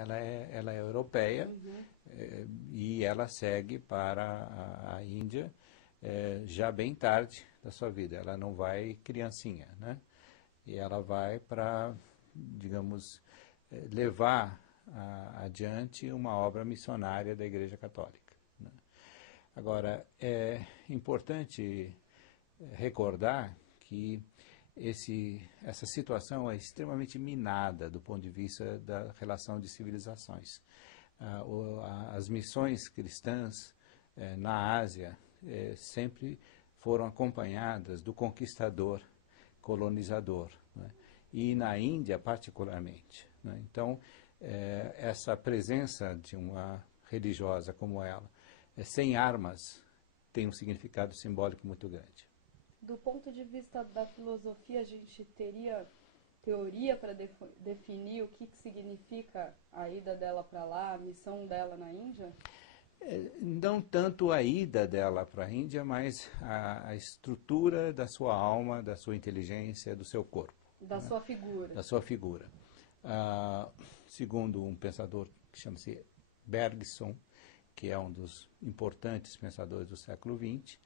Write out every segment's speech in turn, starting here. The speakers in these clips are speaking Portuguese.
ela é europeia. E ela segue para a Índia já bem tarde da sua vida. Ela não vai criancinha, né? E ela vai para, digamos, levar adiante uma obra missionária da Igreja Católica, né? Agora, é importante recordar que essa situação é extremamente minada do ponto de vista da relação de civilizações. As missões cristãs na Ásia sempre foram acompanhadas do conquistador, colonizador, né? E na Índia particularmente, né? Então, essa presença de uma religiosa como ela, sem armas, tem um significado simbólico muito grande. Do ponto de vista da filosofia, a gente teria teoria para definir o que significa a ida dela para lá, a missão dela na Índia? Não tanto a ida dela para a Índia, mas a estrutura da sua alma, da sua inteligência, do seu corpo. Da, né? Sua figura. Da sua figura. Segundo um pensador que chama-se Bergson, que é um dos importantes pensadores do século XX,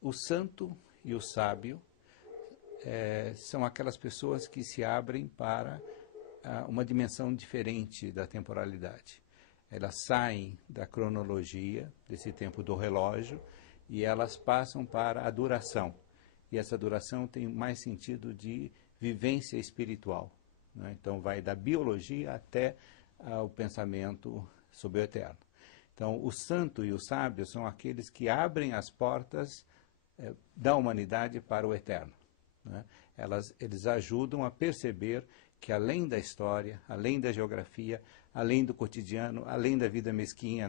o santo e o sábio são aquelas pessoas que se abrem para uma dimensão diferente da temporalidade. Elas saem da cronologia, desse tempo do relógio, e elas passam para a duração. E essa duração tem mais sentido de vivência espiritual, né? Então vai da biologia até o pensamento sobre o eterno. Então o santo e o sábio são aqueles que abrem as portas da humanidade para o eterno, né? Eles ajudam a perceber que além da história, além da geografia, além do cotidiano, além da vida mesquinha,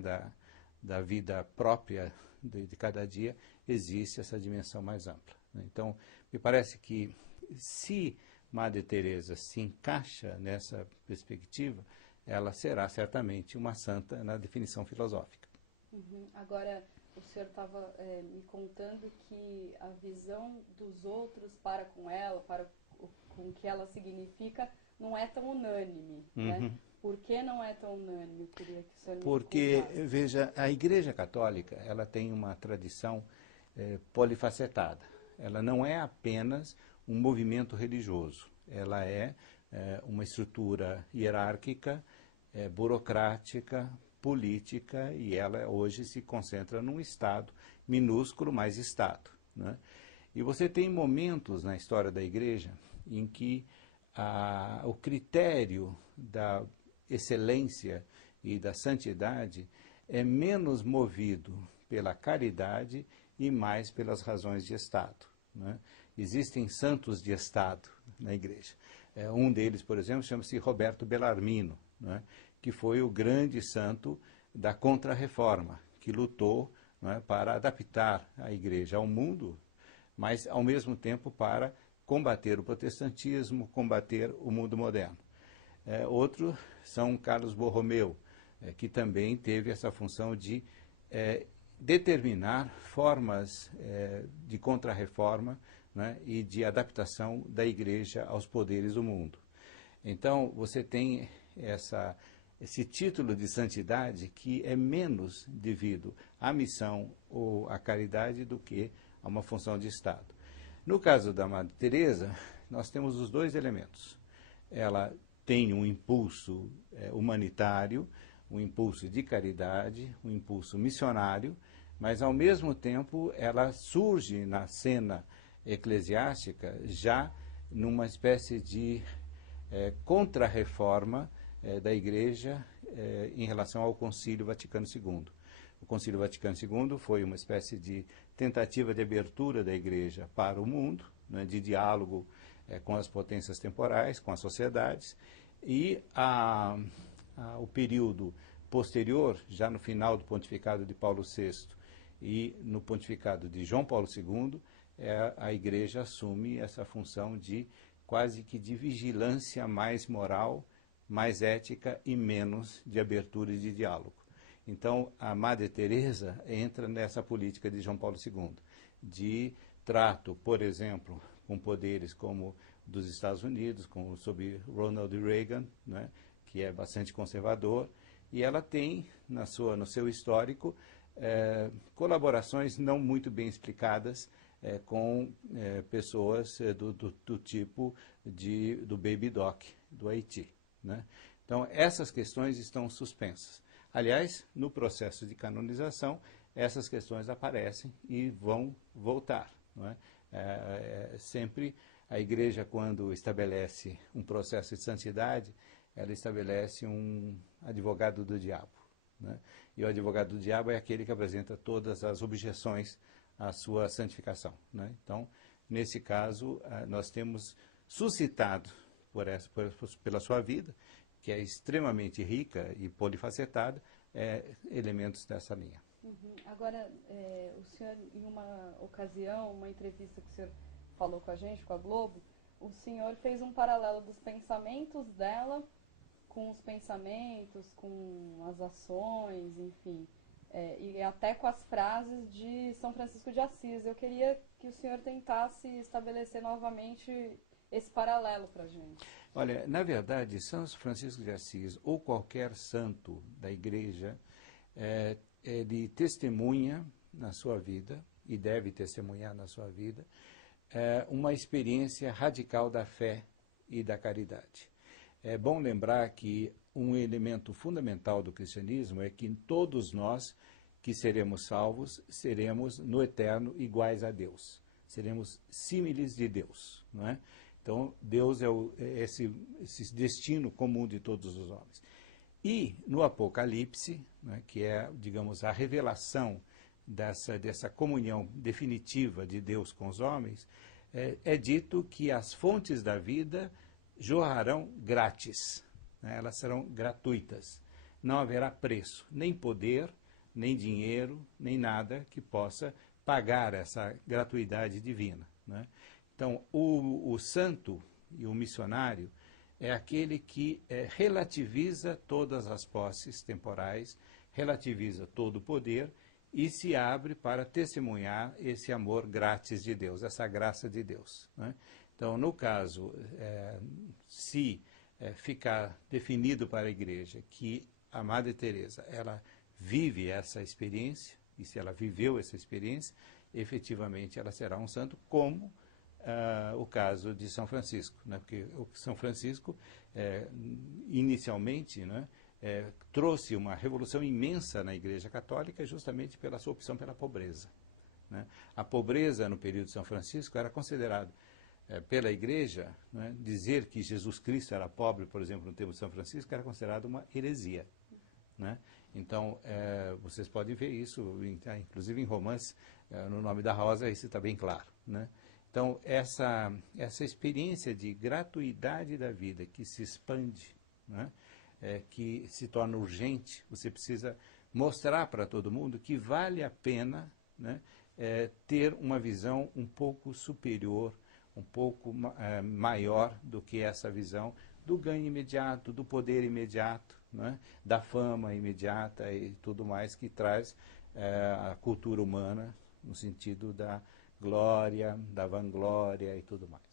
da vida própria de cada dia, existe essa dimensão mais ampla, né? Então, me parece que se Madre Teresa se encaixa nessa perspectiva, ela será certamente uma santa na definição filosófica. Agora, o senhor estava me contando que a visão dos outros para com ela, com o que ela significa, não é tão unânime, né? Por que não é tão unânime? Eu queria que o senhor me contasse. Veja, a Igreja Católica, ela tem uma tradição polifacetada. Ela não é apenas um movimento religioso. Ela é uma estrutura hierárquica, burocrática, política, e ela hoje se concentra num Estado minúsculo, mas Estado, né? E você tem momentos na história da Igreja em que o critério da excelência e da santidade é menos movido pela caridade e mais pelas razões de Estado, né? Existem santos de Estado na Igreja. Um deles, por exemplo, chama-se Roberto Bellarmino, né? Que foi o grande santo da Contra-Reforma, que lutou, né, para adaptar a Igreja ao mundo, mas ao mesmo tempo para combater o protestantismo, combater o mundo moderno. Outro São Carlos Borromeu, que também teve essa função de determinar formas de contra-reforma, né, e de adaptação da Igreja aos poderes do mundo. Então, você tem esse título de santidade que é menos devido à missão ou à caridade do que a uma função de Estado. No caso da Madre Teresa, nós temos os dois elementos. Ela tem um impulso humanitário, um impulso de caridade, um impulso missionário, mas ao mesmo tempo ela surge na cena eclesiástica já numa espécie de contra-reforma da Igreja em relação ao Concílio Vaticano II. O Concílio Vaticano II foi uma espécie de tentativa de abertura da Igreja para o mundo, né, de diálogo com as potências temporais, com as sociedades, e o período posterior, já no final do pontificado de Paulo VI e no pontificado de João Paulo II, a Igreja assume essa função de quase que de vigilância mais moral, mais ética e menos de abertura e de diálogo. Então, a Madre Teresa entra nessa política de João Paulo II, de trato, por exemplo, com poderes como dos Estados Unidos, sob Ronald Reagan, né, que é bastante conservador, e ela tem no seu histórico colaborações não muito bem explicadas com pessoas do tipo do Baby Doc, do Haiti, né? Então, essas questões estão suspensas. Aliás, no processo de canonização, essas questões aparecem e vão voltar, não é? Sempre a Igreja, quando estabelece um processo de santidade, ela estabelece um advogado do diabo, né? E o advogado do diabo é aquele que apresenta todas as objeções à sua santificação, né? Então, nesse caso, nós temos suscitado pela sua vida, que é extremamente rica e polifacetada, elementos dessa linha. Uhum. Agora, o senhor, em uma ocasião, uma entrevista que o senhor falou com a gente, com a Globo, o senhor fez um paralelo dos pensamentos dela com os pensamentos, com as ações, enfim, e até com as frases de São Francisco de Assis. Eu queria que o senhor tentasse estabelecer novamente esse paralelo para a gente. Olha, na verdade, São Francisco de Assis, ou qualquer santo da Igreja, ele testemunha na sua vida, e deve testemunhar na sua vida, uma experiência radical da fé e da caridade. É bom lembrar que um elemento fundamental do cristianismo é que todos nós que seremos salvos, seremos no eterno iguais a Deus. Seremos símiles de Deus, não é? Então, Deus é esse destino comum de todos os homens. E no Apocalipse, né, que é, digamos, a revelação dessa comunhão definitiva de Deus com os homens, é dito que as fontes da vida jorrarão grátis, né? Elas serão gratuitas. Não haverá preço, nem poder, nem dinheiro, nem nada que possa pagar essa gratuidade divina, né? Então, o santo e o missionário é aquele que relativiza todas as posses temporais, relativiza todo o poder e se abre para testemunhar esse amor grátis de Deus, essa graça de Deus, né? Então, no caso, se ficar definido para a Igreja que a Madre Teresa ela vive essa experiência, e se ela viveu essa experiência, efetivamente ela será um santo, como o caso de São Francisco, né? Porque o São Francisco, inicialmente, né, trouxe uma revolução imensa na Igreja Católica justamente pela sua opção pela pobreza, né? A pobreza no período de São Francisco era considerado pela Igreja, né, dizer que Jesus Cristo era pobre, por exemplo, no tempo de São Francisco, era considerado uma heresia, né? Então, vocês podem ver isso, inclusive em romances, no Nome da Rosa, isso está bem claro, né? Então, essa experiência de gratuidade da vida que se expande, né, que se torna urgente, você precisa mostrar para todo mundo que vale a pena, né, ter uma visão um pouco superior, um pouco maior do que essa visão do ganho imediato, do poder imediato, né, da fama imediata e tudo mais que traz a cultura humana no sentido da glória, da vanglória e tudo mais.